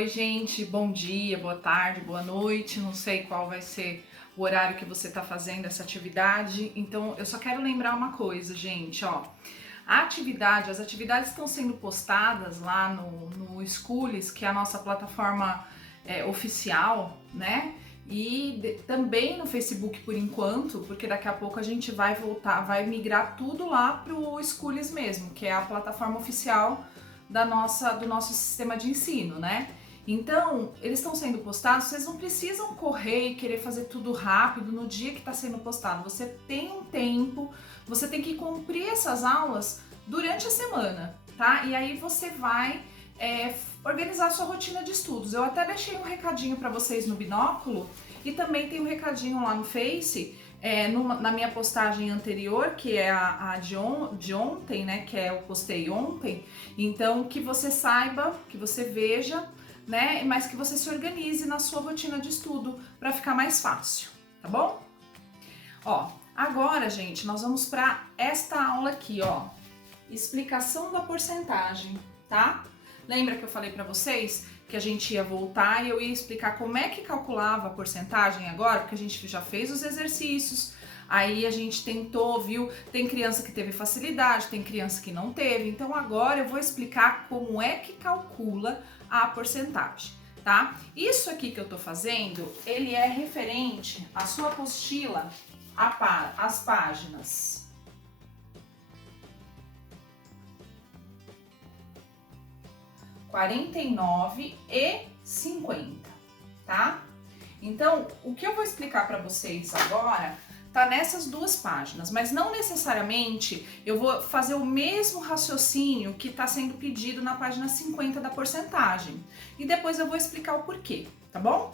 Oi, gente, bom dia, boa tarde, boa noite. Não sei qual vai ser o horário que você está fazendo essa atividade. Então, eu só quero lembrar uma coisa, gente, ó. As atividades estão sendo postadas lá no Schools, que é a nossa plataforma oficial, né? Também no Facebook por enquanto, porque daqui a pouco a gente vai voltar, vai migrar tudo lá pro Schools mesmo, que é a plataforma oficial do nosso sistema de ensino, né? Então, eles estão sendo postados, vocês não precisam correr e querer fazer tudo rápido no dia que está sendo postado. Você tem um tempo, você tem que cumprir essas aulas durante a semana, tá? E aí você vai organizar a sua rotina de estudos. Eu até deixei um recadinho para vocês no binóculo e também tem um recadinho lá no Face, na minha postagem anterior, que é a de ontem, né? Que eu postei ontem. Então, que você saiba, que você veja, né? Mas que você se organize na sua rotina de estudo para ficar mais fácil, tá bom? Ó, agora, gente, nós vamos para esta aula aqui, ó. Explicação da porcentagem, tá? Lembra que eu falei para vocês que a gente ia voltar e eu ia explicar como é que calculava a porcentagem agora, porque a gente já fez os exercícios, aí a gente tentou, viu? Tem criança que teve facilidade, tem criança que não teve, então agora eu vou explicar como é que calcula a porcentagem, tá? Isso aqui que eu tô fazendo, ele é referente à sua apostila, as páginas 49 e 50, tá? Então, o que eu vou explicar para vocês agora tá nessas duas páginas, mas não necessariamente eu vou fazer o mesmo raciocínio que está sendo pedido na página 50 da porcentagem. E depois eu vou explicar o porquê, tá bom?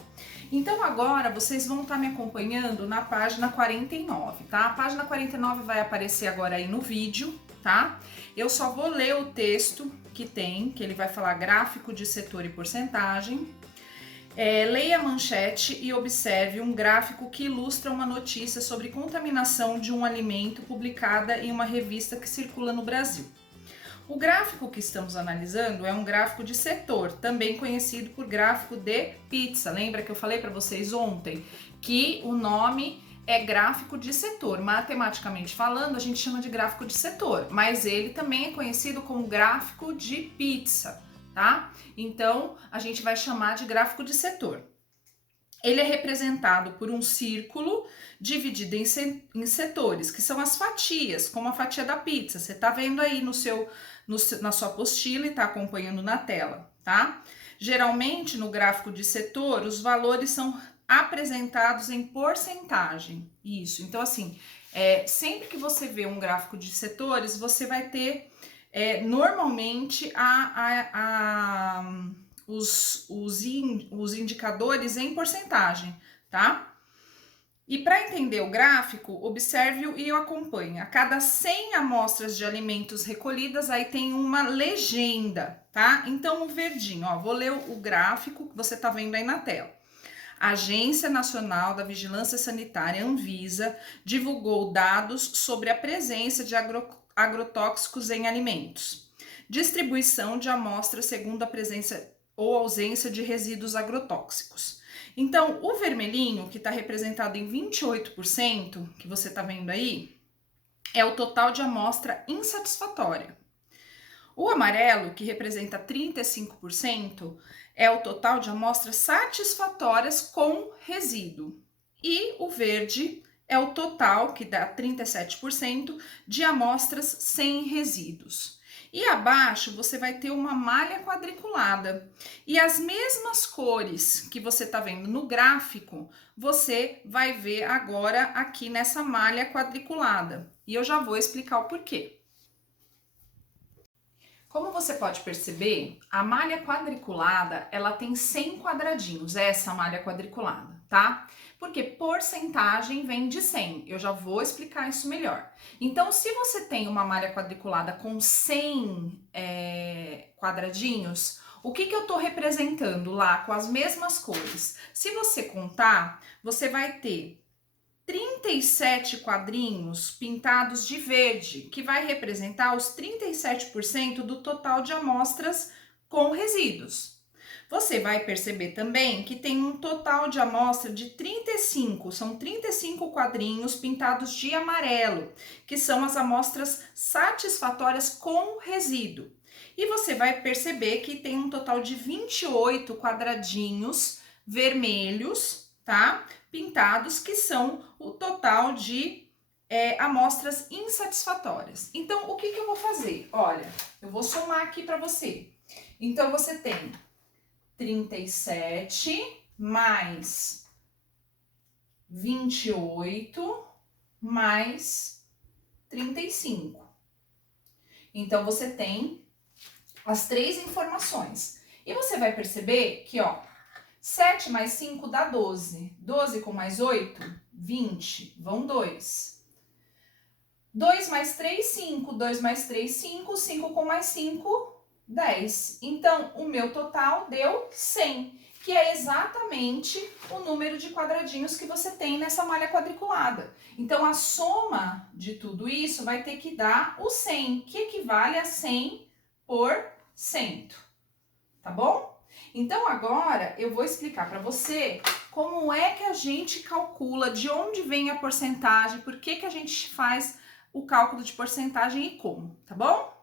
Então agora vocês vão estar me acompanhando na página 49, tá? A página 49 vai aparecer agora aí no vídeo, tá? Eu só vou ler o texto que ele vai falar gráfico de setor e porcentagem. Leia a manchete e observe um gráfico que ilustra uma notícia sobre contaminação de um alimento publicada em uma revista que circula no Brasil. O gráfico que estamos analisando é um gráfico de setor, também conhecido por gráfico de pizza. Lembra que eu falei para vocês ontem que o nome é gráfico de setor. Matematicamente falando, a gente chama de gráfico de setor, mas ele também é conhecido como gráfico de pizza, tá? Então, a gente vai chamar de gráfico de setor. Ele é representado por um círculo dividido em setores, que são as fatias, como a fatia da pizza. Você tá vendo aí na sua apostila e tá acompanhando na tela, tá? Geralmente, no gráfico de setor, os valores são apresentados em porcentagem. Isso, então assim, sempre que você vê um gráfico de setores, você vai ter normalmente os indicadores em porcentagem, tá? E para entender o gráfico, observe-o e o acompanhe. A cada 100 amostras de alimentos recolhidas, aí tem uma legenda, tá? Então, o verdinho, ó, vou ler o gráfico que você tá vendo aí na tela. A Agência Nacional da Vigilância Sanitária, Anvisa, divulgou dados sobre a presença de agrotóxicos em alimentos. Distribuição de amostras segundo a presença ou ausência de resíduos agrotóxicos. Então, o vermelhinho, que está representado em 28%, que você está vendo aí, é o total de amostra insatisfatória. O amarelo, que representa 35%, é o total de amostras satisfatórias com resíduo. E o verde é o total, que dá 37%, de amostras sem resíduos. E abaixo você vai ter uma malha quadriculada. E as mesmas cores que você está vendo no gráfico, você vai ver agora aqui nessa malha quadriculada. E eu já vou explicar o porquê. Como você pode perceber, a malha quadriculada, ela tem 100 quadradinhos, essa malha quadriculada, tá? Porque porcentagem vem de 100, eu já vou explicar isso melhor. Então, se você tem uma malha quadriculada com 100 quadradinhos, o que eu tô representando lá com as mesmas cores? Se você contar, você vai ter 37 quadrinhos pintados de verde, que vai representar os 37% do total de amostras com resíduos. Você vai perceber também que tem um total de amostra de 35, são 35 quadrinhos pintados de amarelo, que são as amostras satisfatórias com resíduo. E você vai perceber que tem um total de 28 quadradinhos vermelhos, tá? Pintados, que são o total de amostras insatisfatórias. Então, o que eu vou fazer? Olha, eu vou somar aqui para você. Então, você tem 37 mais 28 mais 35. Então, você tem as três informações. E você vai perceber que, ó, 7 mais 5 dá 12. 12 com mais 8, 20. Vão 2. 2 mais 3, 5. 2 mais 3, 5. 5 com mais 5, 10. Então, o meu total deu 100, que é exatamente o número de quadradinhos que você tem nessa malha quadriculada. Então, a soma de tudo isso vai ter que dar o 100, que equivale a 100%, tá bom? Então, agora eu vou explicar para você como é que a gente calcula, de onde vem a porcentagem, por que a gente faz o cálculo de porcentagem e como, tá bom?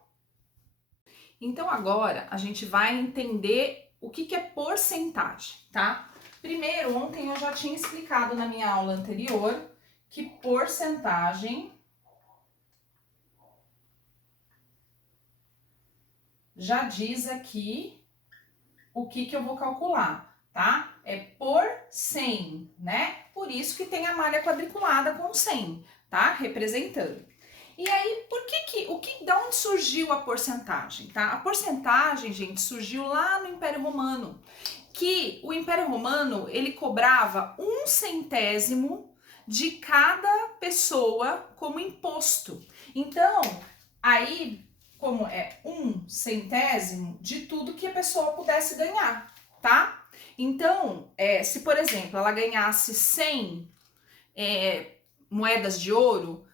Então, agora a gente vai entender o que é porcentagem, tá? Primeiro, ontem eu já tinha explicado na minha aula anterior que porcentagem já diz aqui o que eu vou calcular, tá? É por 100, né? Por isso que tem a malha quadriculada com 100, tá? Representando. E aí, da onde surgiu a porcentagem, tá? A porcentagem, gente, surgiu lá no Império Romano, que o Império Romano, ele cobrava 1/100 de cada pessoa como imposto. Então, aí, como é 1/100 de tudo que a pessoa pudesse ganhar, tá? Então, se, por exemplo, ela ganhasse 100 moedas de ouro,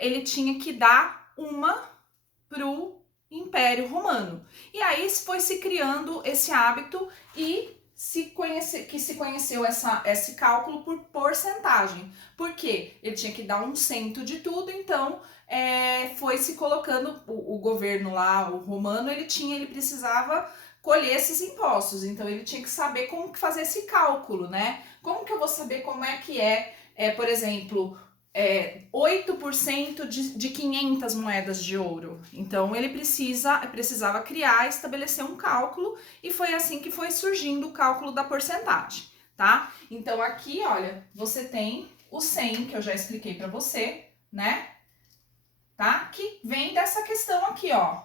ele tinha que dar uma pro Império Romano. E aí foi se criando esse hábito e se conheceu esse cálculo por porcentagem. Por quê? Ele tinha que dar 1/100 de tudo, então foi se colocando, o governo lá, o romano, ele precisava colher esses impostos, então ele tinha que saber como que fazer esse cálculo, né? Como que eu vou saber como é que por exemplo, 8% de 500 moedas de ouro. Então, ele precisava criar, estabelecer um cálculo, e foi assim que foi surgindo o cálculo da porcentagem, tá? Então, aqui, olha, você tem o 100, que eu já expliquei para você, né? Tá? Que vem dessa questão aqui, ó,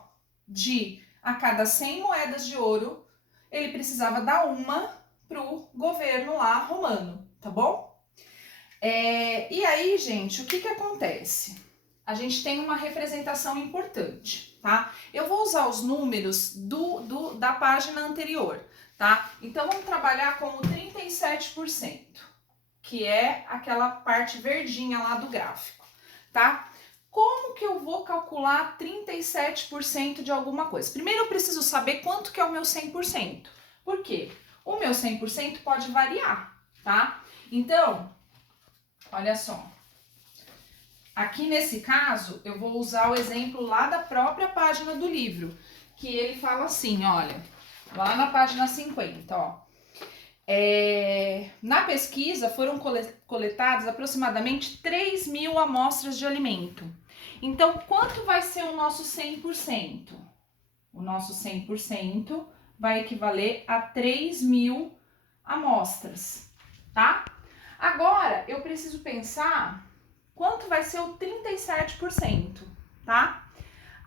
de a cada 100 moedas de ouro, ele precisava dar uma pro governo lá romano, tá bom? E aí, gente, o que acontece? A gente tem uma representação importante, tá? Eu vou usar os números da página anterior, tá? Então, vamos trabalhar com o 37%, que é aquela parte verdinha lá do gráfico, tá? Como que eu vou calcular 37% de alguma coisa? Primeiro, eu preciso saber quanto que é o meu 100%. Por quê? O meu 100% pode variar, tá? Então, olha só, aqui nesse caso, eu vou usar o exemplo lá da própria página do livro, que ele fala assim, olha, lá na página 50, ó. Na pesquisa foram coletadas aproximadamente 3.000 amostras de alimento. Então, quanto vai ser o nosso 100%? O nosso 100% vai equivaler a 3.000 amostras, tá? Agora, eu preciso pensar quanto vai ser o 37%, tá?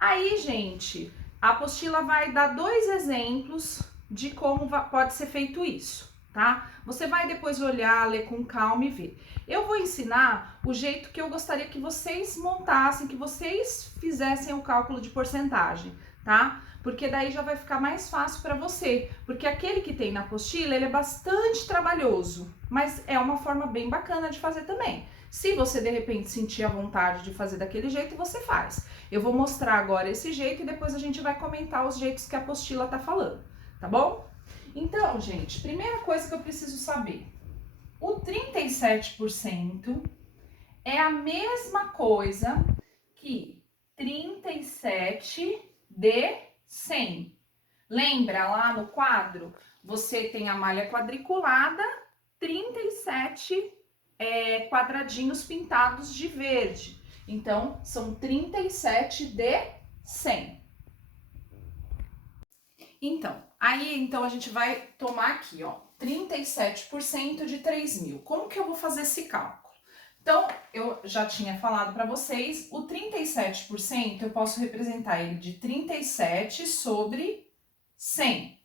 Aí, gente, a apostila vai dar 2 exemplos de como pode ser feito isso, tá? Você vai depois olhar, ler com calma e ver. Eu vou ensinar o jeito que eu gostaria que vocês montassem, que vocês fizessem o cálculo de porcentagem, tá? Porque daí já vai ficar mais fácil para você, porque aquele que tem na apostila, ele é bastante trabalhoso, mas é uma forma bem bacana de fazer também. Se você de repente sentir a vontade de fazer daquele jeito, você faz. Eu vou mostrar agora esse jeito e depois a gente vai comentar os jeitos que a apostila tá falando, tá bom? Então, gente, primeira coisa que eu preciso saber. O 37% é a mesma coisa que 37 de 100. Lembra lá no quadro? Você tem a malha quadriculada, 37 quadradinhos pintados de verde. Então, são 37 de 100. Então, então a gente vai tomar aqui, ó, 37% de 3.000. Como que eu vou fazer esse cálculo? Então, eu já tinha falado para vocês, o 37% eu posso representar ele de 37 sobre 100.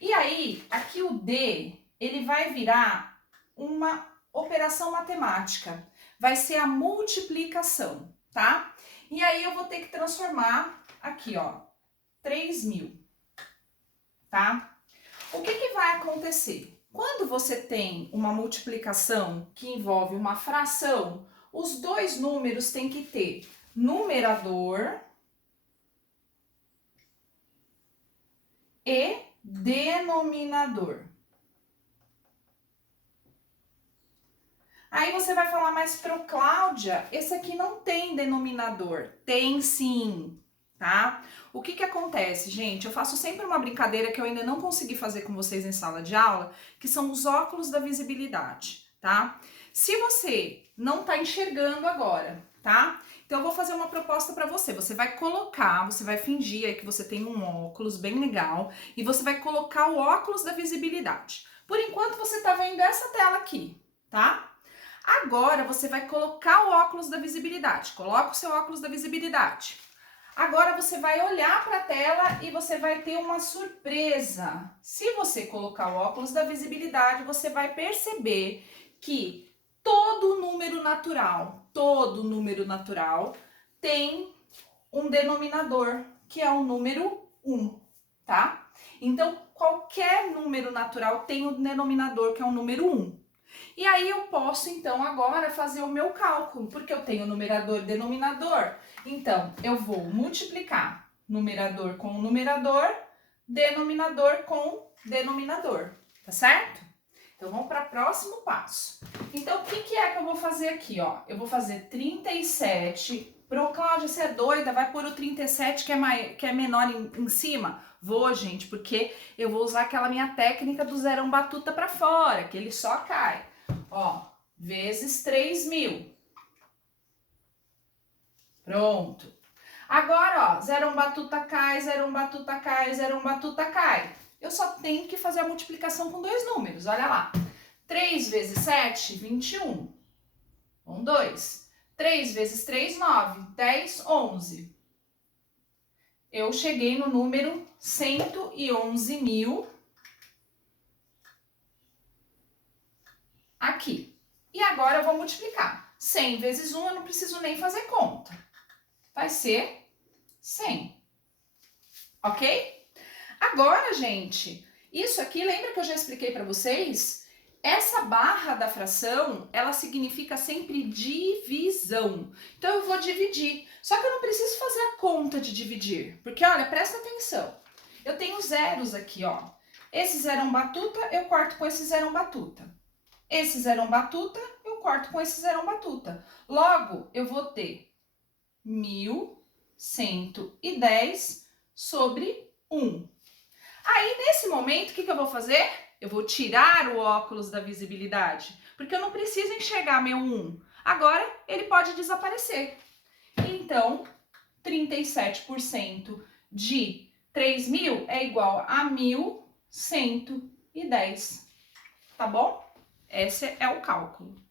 E aí, aqui o D, ele vai virar uma operação matemática. Vai ser a multiplicação, tá? E aí eu vou ter que transformar aqui, ó, 3.000, tá? O que vai acontecer? Quando você tem uma multiplicação que envolve uma fração, os dois números têm que ter numerador e denominador. Aí você vai falar, mas pro Cláudia, esse aqui não tem denominador. Tem sim, tá? O que acontece, gente? Eu faço sempre uma brincadeira que eu ainda não consegui fazer com vocês em sala de aula, que são os óculos da visibilidade, tá? Se você não tá enxergando agora, tá? Então eu vou fazer uma proposta para você. Você vai colocar, você vai fingir aí que você tem um óculos bem legal e você vai colocar o óculos da visibilidade. Por enquanto você tá vendo essa tela aqui, tá? Agora você vai colocar o óculos da visibilidade. Coloca o seu óculos da visibilidade. Agora você vai olhar para a tela e você vai ter uma surpresa. Se você colocar o óculos da visibilidade, você vai perceber que todo número natural tem um denominador, que é o número 1, tá? Então, qualquer número natural tem um denominador, que é o número 1. E aí eu posso, então, agora fazer o meu cálculo, porque eu tenho numerador e denominador. Então, eu vou multiplicar numerador com numerador, denominador com denominador, tá certo? Então, vamos para o próximo passo. Então, o que é que eu vou fazer aqui, ó? Eu vou fazer 37... Pro Cláudia, você é doida? Vai pôr o 37 que é menor em cima? Vou, gente, porque eu vou usar aquela minha técnica do zerão batuta para fora, que ele só cai. Ó, vezes 3.000. Pronto. Agora, ó, zerão batuta cai, zerão batuta cai, zerão batuta cai. Eu só tenho que fazer a multiplicação com dois números, olha lá. 3 vezes 7, 21. 2. 3 vezes 3, 9. 10, 11. Eu cheguei no número 111.000 aqui. E agora eu vou multiplicar. 100 vezes 1 eu não preciso nem fazer conta. Vai ser 100. Ok? Agora, gente, isso aqui, lembra que eu já expliquei para vocês? Essa barra da fração, ela significa sempre divisão. Então, eu vou dividir. Só que eu não preciso fazer a conta de dividir. Porque, olha, presta atenção. Eu tenho zeros aqui, ó. Esse zerão batuta, eu corto com esse zerão batuta. Esse zerão batuta, eu corto com esse zerão batuta. Logo, eu vou ter 1.110 sobre 1. Aí, nesse momento, o que eu vou fazer? Eu vou tirar o óculos da visibilidade, porque eu não preciso enxergar meu 1. Agora, ele pode desaparecer. Então, 37% de 3.000 é igual a 1.110. Tá bom? Esse é o cálculo.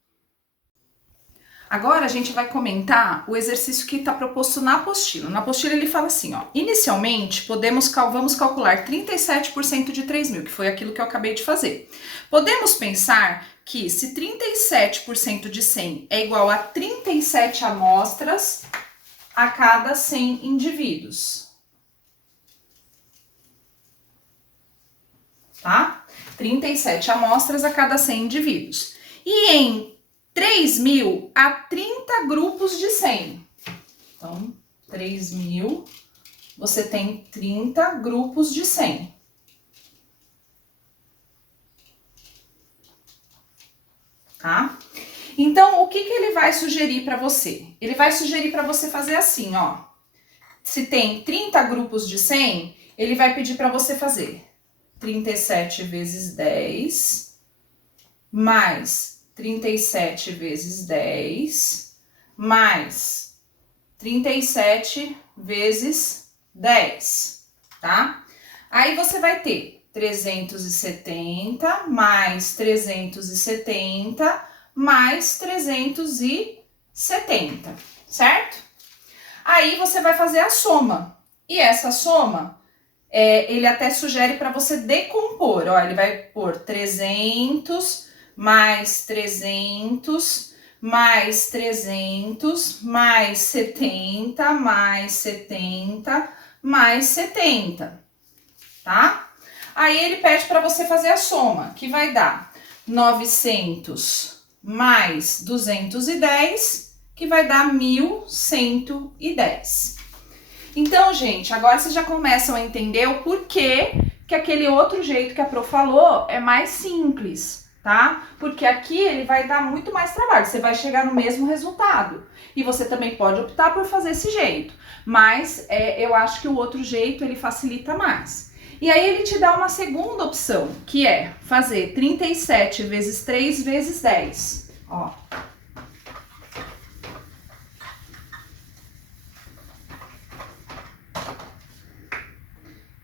Agora a gente vai comentar o exercício que está proposto na apostila. Na apostila ele fala assim, ó, inicialmente vamos calcular 37% de 3.000, que foi aquilo que eu acabei de fazer. Podemos pensar que se 37% de 100 é igual a 37 amostras a cada 100 indivíduos. Tá? 37 amostras a cada 100 indivíduos. E em 3.000 a 30 grupos de 100. Então, 3.000, você tem 30 grupos de 100. tá? Então, o que ele vai sugerir para você? Ele vai sugerir para você fazer assim, ó. Se tem 30 grupos de 100, ele vai pedir para você fazer 37 vezes 10, mais 37 vezes 10, mais 37 vezes 10, tá? Aí você vai ter 370 mais 370 mais 370, certo? Aí você vai fazer a soma. E essa soma, ele até sugere para você decompor. Ó, ele vai pôr 300 mais 300 mais 300 mais 70 mais 70 mais 70, tá? Aí ele pede para você fazer a soma, que vai dar 900 mais 210, que vai dar 1.110. Então, gente, agora vocês já começam a entender o porquê que aquele outro jeito que a Pro falou é mais simples, tá? Porque aqui ele vai dar muito mais trabalho, você vai chegar no mesmo resultado. E você também pode optar por fazer esse jeito, mas eu acho que o outro jeito ele facilita mais. E aí ele te dá uma segunda opção, que é fazer 37 vezes 3 vezes 10. Ó.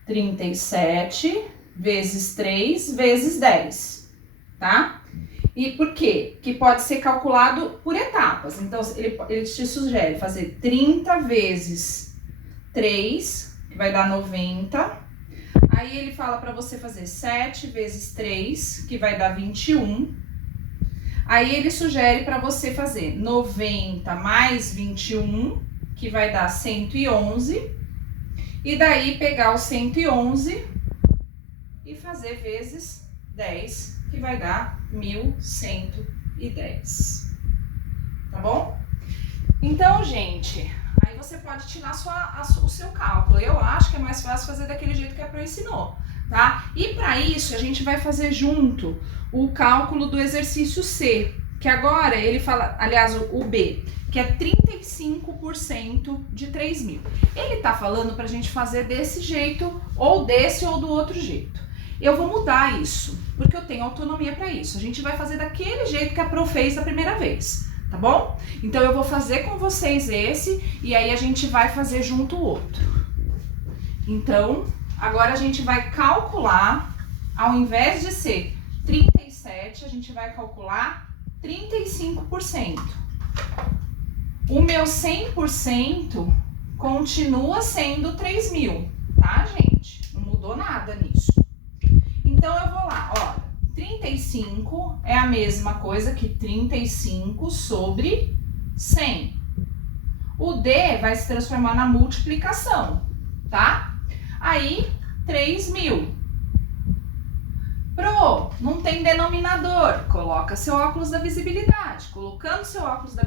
Trinta e sete vezes 3 vezes 10, tá? E por quê? Que pode ser calculado por etapas. Então, ele te sugere fazer 30 vezes 3, que vai dar 90. Aí ele fala para você fazer 7 vezes 3, que vai dar 21. Aí ele sugere para você fazer 90 mais 21, que vai dar 111. E daí pegar o 111 e fazer vezes 10, que vai dar 1.110. Tá bom? Então, gente, aí você pode tirar o seu cálculo. Eu acho que é mais fácil fazer daquele jeito que a Pro ensinou, tá? E para isso, a gente vai fazer junto o cálculo do exercício C, que agora ele fala, aliás, o B, que é 35% de 3.000. Ele tá falando pra gente fazer desse jeito, ou desse ou do outro jeito. Eu vou mudar isso, porque eu tenho autonomia para isso. A gente vai fazer daquele jeito que a Pro fez da primeira vez, tá bom? Então eu vou fazer com vocês esse, e aí a gente vai fazer junto o outro. Então, agora a gente vai calcular, ao invés de ser 37, a gente vai calcular 35%. O meu 100% continua sendo 3.000, tá, gente? Não mudou nada nisso. Então, eu vou lá, ó, 35 é a mesma coisa que 35 sobre 100. O D vai se transformar na multiplicação, tá? Aí, 3.000. Pro, não tem denominador, coloca seu óculos da visibilidade. Colocando seu óculos da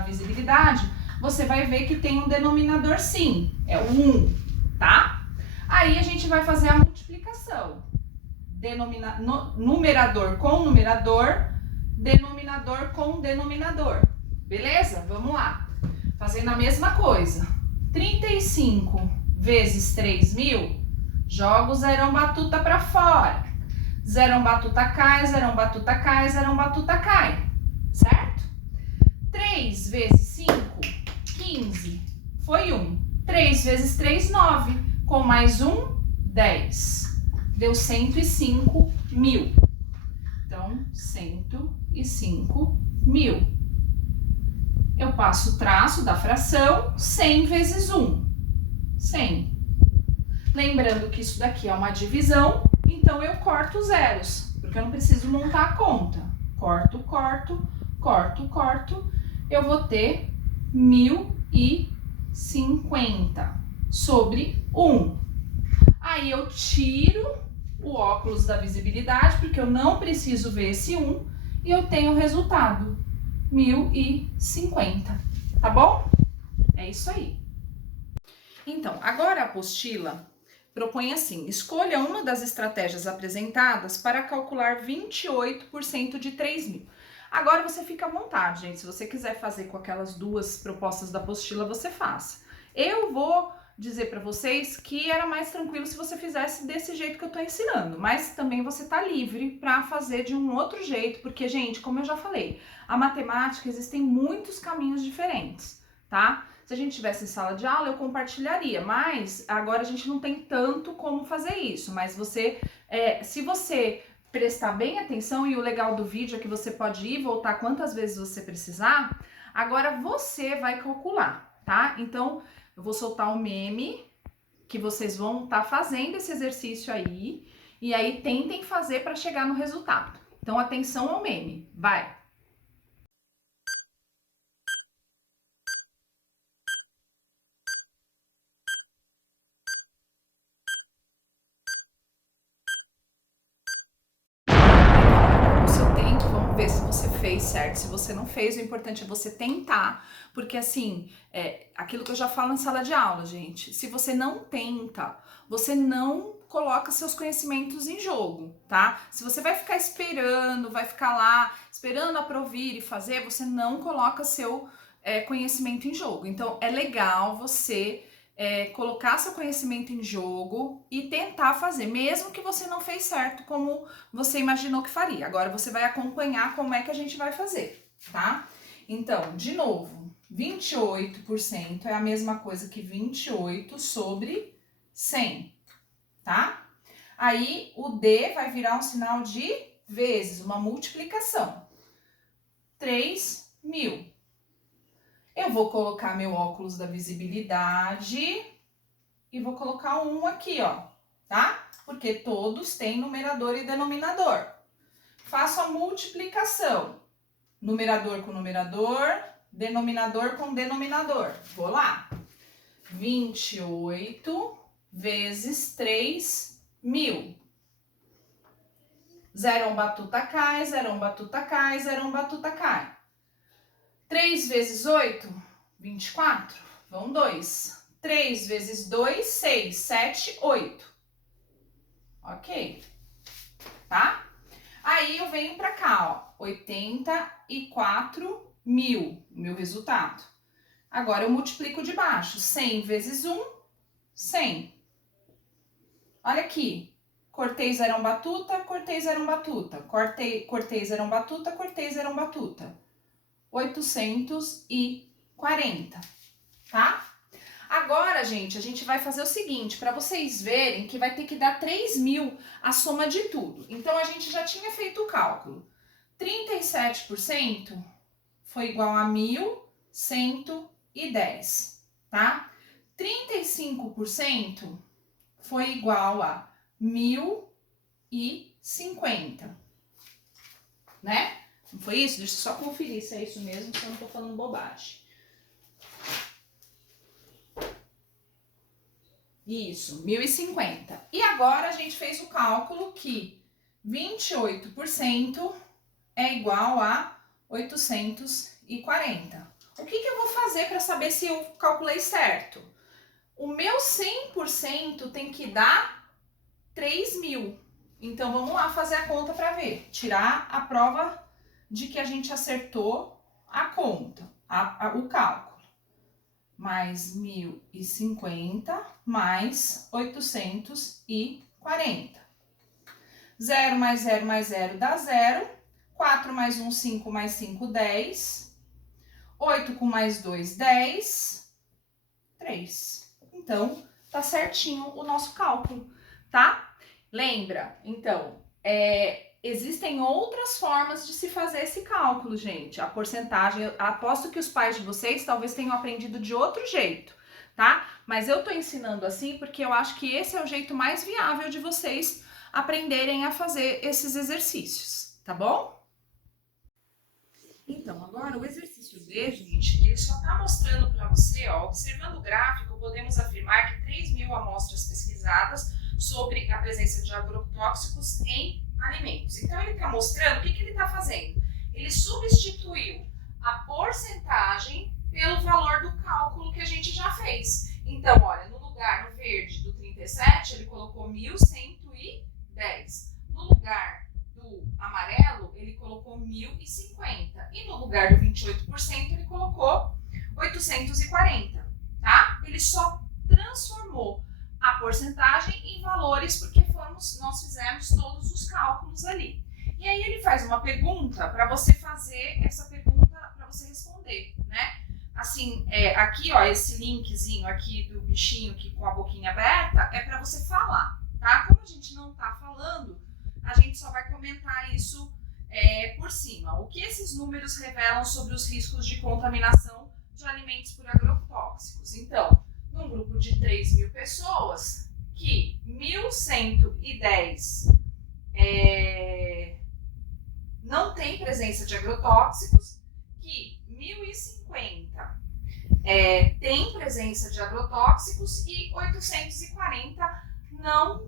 visibilidade, você vai ver que tem um denominador sim, é o 1, tá? Aí a gente vai fazer a multiplicação. Numerador com numerador, denominador com denominador. Beleza? Vamos lá. Fazendo a mesma coisa. 35 vezes 3.000, joga o zerão batuta para fora. Zerão batuta cai, zerão batuta cai, zerão batuta cai, certo? 3 vezes 5, 15, foi 1. 3 vezes 3, 9, com mais 1, 10. Deu 105.000. Então, 105.000. Eu passo o traço da fração 100 vezes 1, 100. Lembrando que isso daqui é uma divisão, então eu corto os zeros, porque eu não preciso montar a conta. Corto, corto, corto, corto, eu vou ter 1.050 sobre 1. Aí eu tiro o óculos da visibilidade, porque eu não preciso ver esse 1, e eu tenho o resultado, 1.050, tá bom? É isso aí. Então, agora a apostila propõe assim: escolha uma das estratégias apresentadas para calcular 28% de 3.000. Agora você fica à vontade, gente. Se você quiser fazer com aquelas duas propostas da apostila, você faça. Eu vou dizer para vocês que era mais tranquilo se você fizesse desse jeito que eu tô ensinando, mas também você tá livre para fazer de um outro jeito, porque, gente, como eu já falei, a matemática existem muitos caminhos diferentes, tá? Se a gente tivesse em sala de aula, eu compartilharia, mas agora a gente não tem tanto como fazer isso, mas se você prestar bem atenção, e o legal do vídeo é que você pode ir e voltar quantas vezes você precisar, agora você vai calcular, tá? Então, eu vou soltar um meme que vocês vão estar fazendo esse exercício aí, e aí tentem fazer para chegar no resultado. Então, atenção ao meme, vai! O seu tempo, vamos ver se você fez certo, se você não fez, o importante é você tentar, porque assim, aquilo que eu já falo em sala de aula, gente, se você não tenta, você não coloca seus conhecimentos em jogo, tá? Se você vai ficar esperando, vai ficar lá esperando a prova vir e fazer, você não coloca seu conhecimento em jogo. Então é legal você colocar seu conhecimento em jogo e tentar fazer, mesmo que você não fez certo como você imaginou que faria. Agora você vai acompanhar como é que a gente vai fazer, tá? Então, de novo, 28% é a mesma coisa que 28 sobre 100, tá? Aí o D vai virar um sinal de vezes, uma multiplicação. 3.000. Eu vou colocar meu óculos da visibilidade e vou colocar um aqui, ó, tá? Porque todos têm numerador e denominador. Faço a multiplicação. Numerador com numerador, denominador com denominador. Vou lá. 28 vezes 3.000. 0 batuta cai, 0 batuta cai, 0 batuta cai. 3 vezes 8, 24. Vão 2. 3 vezes 2, 6, 7, 8. Ok? Tá? Aí eu venho pra cá, ó. 84.000, meu resultado. Agora eu multiplico de baixo. 100 vezes 1, 100. Olha aqui. Cortei 0 batuta, cortei 0 batuta. Cortei 0 batuta, cortei 0 batuta. 840, tá? Agora, gente, a gente vai fazer o seguinte, para vocês verem que vai ter que dar 3.000 a soma de tudo. Então, a gente já tinha feito o cálculo. 37% foi igual a 1.110, tá? 35% foi igual a 1.050, né? Não foi isso? Deixa eu só conferir se é isso mesmo, se eu não tô falando bobagem. Isso, 1.050. E agora a gente fez o cálculo que 28% é igual a 840. O que eu vou fazer para saber se eu calculei certo? O meu 100% tem que dar 3.000. Então, vamos lá fazer a conta para ver. Tirar a prova de que a gente acertou a conta, o cálculo. Mais 1.050, mais 840. 0 mais 0 mais 0 dá 0. 4 mais 1, 5 mais 5, 10. 8 com mais 2, 10. 3. Então, tá certinho o nosso cálculo, tá? Lembra, então, existem outras formas de se fazer esse cálculo, gente. A porcentagem, eu aposto que os pais de vocês talvez tenham aprendido de outro jeito, tá? Mas eu tô ensinando assim porque eu acho que esse é o jeito mais viável de vocês aprenderem a fazer esses exercícios, tá bom? Então, agora o exercício D, gente, ele só está mostrando para você, ó, observando o gráfico, podemos afirmar que 3.000 amostras pesquisadas sobre a presença de agrotóxicos em alimentos. Então, ele está mostrando, o que ele está fazendo? Ele substituiu a porcentagem pelo valor do cálculo que a gente já fez. Então, olha, no lugar, no verde do 37, ele colocou 1.110. No lugar do amarelo, ele colocou 1.050. 1.050. E no lugar do 28%, ele colocou 840, tá? Ele só transformou a porcentagem em valores porque nós fizemos todos os cálculos ali. E aí ele faz uma pergunta para você fazer essa pergunta, para você responder, né? Assim, aqui, ó, esse linkzinho aqui do bichinho aqui com a boquinha aberta é para você falar, tá? Como a gente não tá falando, a gente só vai comentar isso por cima. O que esses números revelam sobre os riscos de contaminação de alimentos por agrotóxicos? Então, num grupo de 3.000 pessoas, que 1.110 não tem presença de agrotóxicos, que 1.050 tem presença de agrotóxicos e 840 não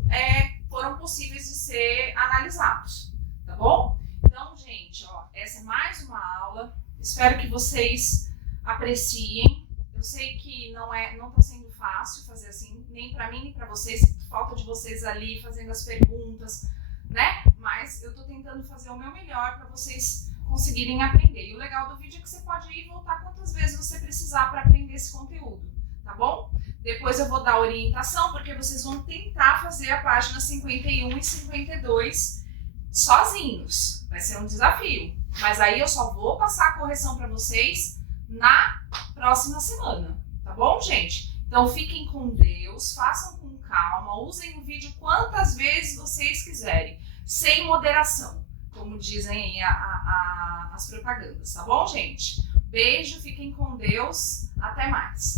foram possíveis de ser analisados, tá bom? Então, gente, ó, essa é mais uma aula, espero que vocês apreciem. Eu sei que não tá sendo fácil fazer assim, nem para mim, nem para vocês, falta de vocês ali fazendo as perguntas, né? Mas eu tô tentando fazer o meu melhor para vocês conseguirem aprender. E o legal do vídeo é que você pode ir e voltar quantas vezes você precisar para aprender esse conteúdo, tá bom? Depois eu vou dar orientação, porque vocês vão tentar fazer a página 51 e 52 sozinhos. Vai ser um desafio. Mas aí eu só vou passar a correção para vocês na próxima semana, tá bom, gente? Então fiquem com Deus, façam com calma, usem o vídeo quantas vezes vocês quiserem, sem moderação, como dizem aí as propagandas, tá bom, gente? Beijo, fiquem com Deus, até mais.